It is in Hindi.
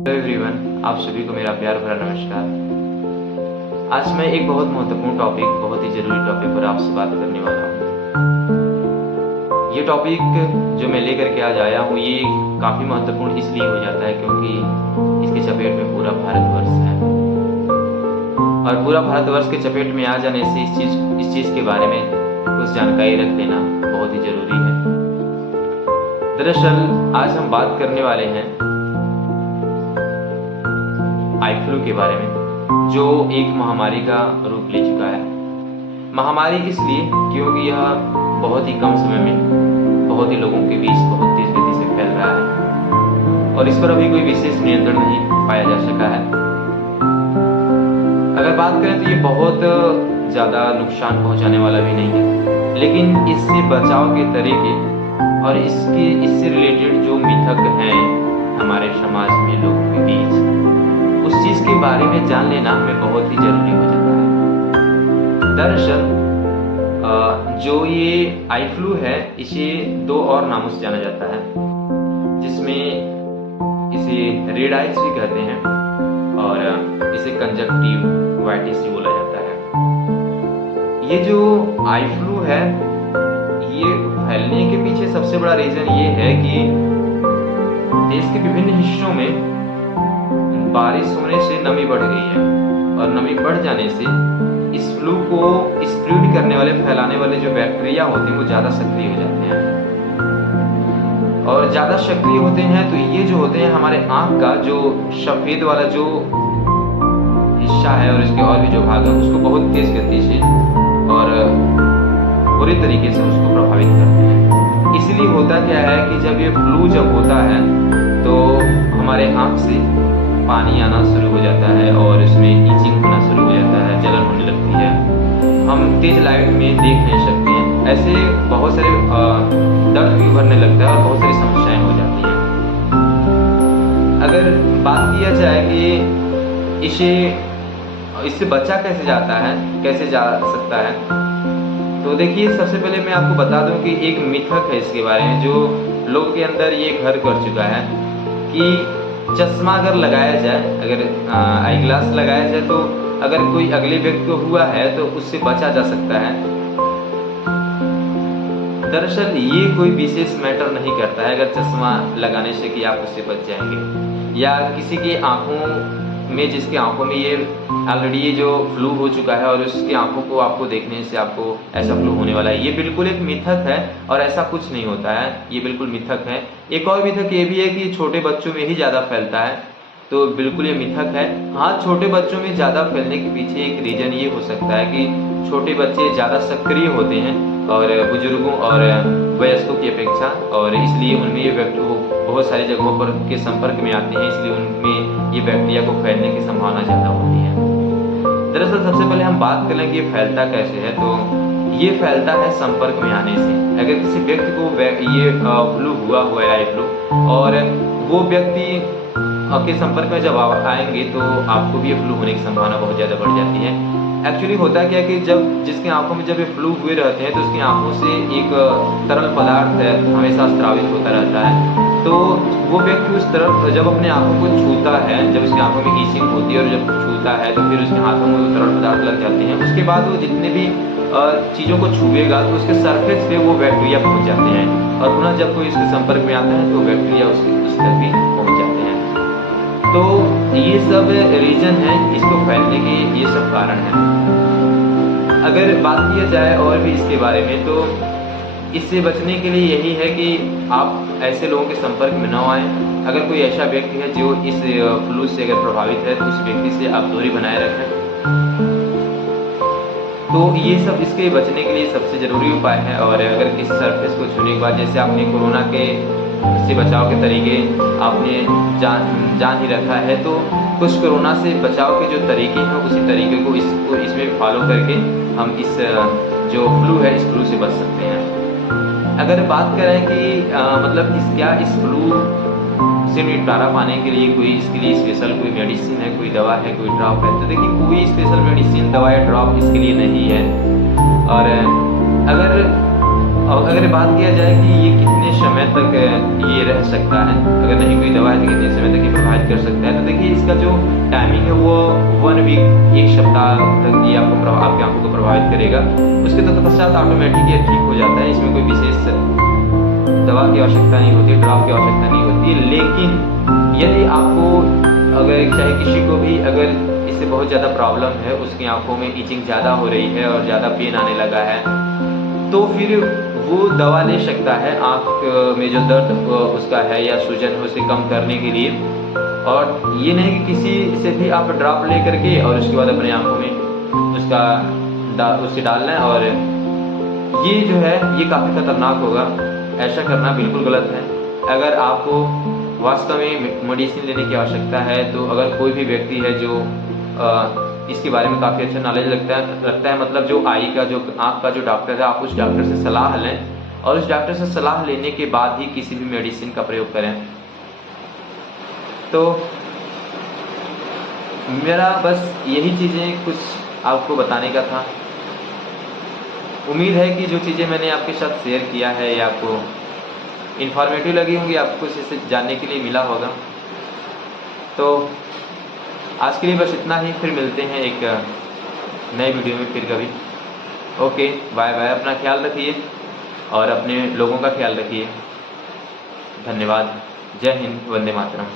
हेलो एवरीवन, आप सभी को मेरा प्यार भरा नमस्कार। आज मैं एक बहुत महत्वपूर्ण टॉपिक, बहुत ही जरूरी टॉपिक पर आपसे बात करने वाला हूँ। ये टॉपिक जो मैं लेकर के आज आया हूँ, ये काफ़ी महत्वपूर्ण इसलिए हो जाता है क्योंकि इसके चपेट में पूरा भारतवर्ष है और पूरा भारतवर्ष के चपेट में आ जाने से इस चीज़ के बारे में कुछ जानकारी रख लेना बहुत ही जरूरी है। दरअसल आज हम बात करने वाले हैं आई फ्लू के बारे में, जो एक महामारी का रूप ले चुका है। महामारी इसलिए क्योंकि यह बहुत ही कम समय में बहुत ही लोगों के बीच बहुत तेज गति से फैल रहा है और इस पर अभी कोई विशेष नियंत्रण नहीं पाया जा सका है। अगर बात करें तो ये बहुत ज़्यादा नुकसान पहुंचाने वाला भी नहीं है, लेकिन इससे बचाव के तरीके और इससे रिलेटेड जो मिथक हैं हमारे समाज में लोगों के बीच, उस चीज के बारे में जान लेना हमें बहुत ही जरूरी हो जाता है। दरअसल जो ये आई फ्लू है, इसे दो और नामों से जाना जाता है, जिसमें इसे रेड आइज भी कहते हैं और इसे कंजक्टिवाइटिस भी बोला जाता है। ये जो आई फ्लू है, ये फैलने के पीछे सबसे बड़ा रीजन ये है कि देश के विभिन्न हिस्सों में बारिश होने से नमी बढ़ गई है और नमी बढ़ जाने से इस फ्लू को स्प्रेड करने वाले, फैलाने वाले जो बैक्टीरिया होते हैं वो ज़्यादा सक्रिय हो जाते हैं और ज़्यादा सक्रिय होते हैं तो ये जो होते हैं हमारे आँख का जो सफ़ेद वाला जो हिस्सा है और इसके और भी जो भाग है उसको बहुत तेज गति से और बुरे तरीके से उसको प्रभावित करते हैं। इसलिए होता क्या है कि जब ये फ्लू जब होता है तो हमारे आँख से पानी आना शुरू हो जाता है और इसमें ईचिंग होना शुरू हो जाता है, जलन होने लगती है, हम तेज लाइट में देख नहीं सकते हैं। ऐसे बहुत सारे दर्द भी उभरने लगता है और बहुत सारी समस्याएं हो जाती हैं। अगर बात किया जाए कि इससे बचा कैसे जाता है, कैसे जा सकता है, तो देखिए सबसे पहले मैं आपको बता दूं कि एक मिथक है इसके बारे में जो लोग के अंदर ये घर कर चुका है कि चश्मा अगर लगाया जाए, अगर आई ग्लास लगाया जाए तो अगर कोई अगले व्यक्ति को हुआ है तो उससे बचा जा सकता है। दरअसल ये कोई विशेष मैटर नहीं करता है अगर चश्मा लगाने से कि आप उससे बच जाएंगे, या किसी के आंखों में, जिसके आंखों में ये ऑलरेडी ये जो फ्लू हो चुका है और उसकी आंखों को आपको देखने से आपको ऐसा फ्लू होने वाला है, ये बिल्कुल एक मिथक है और ऐसा कुछ नहीं होता है, ये बिल्कुल मिथक है। एक और मिथक ये भी है कि छोटे बच्चों में ही ज़्यादा फैलता है, तो बिल्कुल ये मिथक है। हाँ, छोटे बच्चों में ज़्यादा फैलने के पीछे एक रीज़न ये हो सकता है कि छोटे बच्चे ज़्यादा सक्रिय होते हैं और बुजुर्गों और वयस्कों की अपेक्षा, और इसलिए उनमें ये बहुत सारी जगहों पर के संपर्क में आते हैं, इसलिए उनमें ये बैक्टीरिया को फैलने की संभावना ज़्यादा होती है। दरअसल सबसे पहले हम बात करें कि ये फैलता कैसे है, तो ये फैलता है संपर्क में आने से। अगर किसी व्यक्ति को ये फ्लू हुआ है, आई फ्लू, और वो व्यक्ति के संपर्क में जब आएंगे तो आपको भी ये फ्लू होने की संभावना बहुत ज़्यादा बढ़ जाती है। एक्चुअली होता क्या है कि जब जिसकी आंखों में जब ये फ्लू हुए रहते हैं तो उसकी आंखों से एक तरल पदार्थ हमेशा स्रावित होता रहता है, तो वो व्यक्ति उस तरफ जब अपने आंखों को छूता है, जब उसकी आंखों में ईचिंग होती है और जब छूता है तो फिर उसके हाथों में वो तरल पदार्थ लग जाते हैं। उसके बाद वो जितने भी चीज़ों को छुएगा तो उसके सरफेस पे वो बैक्टीरिया पहुंच जाते हैं और पुनः जब कोई इसके संपर्क में आता है तो बैक्टीरिया उस तक भी पहुंच जाते हैं। तो ये सब रीजन है इसको फैलने के, ये सब कारण है। अगर बात किया जाए और भी इसके बारे में, तो इससे बचने के लिए यही है कि आप ऐसे लोगों के संपर्क में न आएँ। अगर कोई ऐसा व्यक्ति है जो इस फ्लू से अगर प्रभावित है तो उस व्यक्ति से आप दूरी बनाए रखें। तो ये सब इसके बचने के लिए सबसे ज़रूरी उपाय है। और अगर किसी सरफेस को छूने के बाद, जैसे आपने कोरोना से बचाव के तरीके आपने जान ही रखा है, तो कुछ कोरोना से बचाव के जो तरीके हैं उसी तरीके को इसमें फॉलो करके हम इस जो फ्लू है, इस फ्लू से बच सकते हैं। अगर बात करें कि मतलब इस फ्लू से निपटारा पाने के लिए इसके लिए स्पेशल कोई मेडिसिन है, कोई दवा है, कोई ड्रॉप है, तो देखिए कोई स्पेशल मेडिसिन, दवा या ड्रॉप इसके लिए नहीं है। और अगर बात किया जाए कि ये कितने कितने समय तक ये रह सकता है, अगर नहीं कोई दवा है तो कितने समय तक ये प्रभावित कर सकता है। तो देखिए इसका जो टाइमिंग है वो 1 वीक, 1 सप्ताह तक ये आपकी आंखों को प्रभावित करेगा। उसके तत्पश्चात ऑटोमेटिक ये ठीक हो जाता है। इसमें कोई विशेष दवा की आवश्यकता नहीं होती, ड्रॉप की आवश्यकता नहीं होती। लेकिन यदि आपको अगर चाहे किसी को भी अगर इससे बहुत ज़्यादा प्रॉब्लम है, उसकी आंखों में इचिंग ज़्यादा हो रही है और ज़्यादा पेन आने लगा है, तो फिर वो दवा ले सकता है आँख में जो दर्द उसका है या सूजन है उसे कम करने के लिए। और ये नहीं कि किसी से भी आप ड्रॉप ले करके और उसके बाद अपनी आंखों में उसे डालना है, और ये जो है ये काफ़ी खतरनाक होगा। ऐसा करना बिल्कुल गलत है। अगर आपको वास्तव में मेडिसिन लेने की आवश्यकता है, तो अगर कोई भी व्यक्ति है जो इसके बारे में काफ़ी अच्छा नॉलेज रखता है, मतलब जो आई का, जो आँख का जो डॉक्टर है, आप उस डॉक्टर से सलाह लें और उस डॉक्टर से सलाह लेने के बाद ही किसी भी मेडिसिन का प्रयोग करें। तो मेरा बस यही चीज़ें कुछ आपको बताने का था। उम्मीद है कि जो चीज़ें मैंने आपके साथ शेयर किया है ये आपको इन्फॉर्मेटिव लगी होंगी, आपको इससे जानने के लिए मिला होगा। तो आज के लिए बस इतना ही, फिर मिलते हैं एक नए वीडियो में फिर कभी। Okay, bye bye. अपना ख्याल रखिए और अपने लोगों का ख्याल रखिए। धन्यवाद। जय हिंद, वंदे मातरम।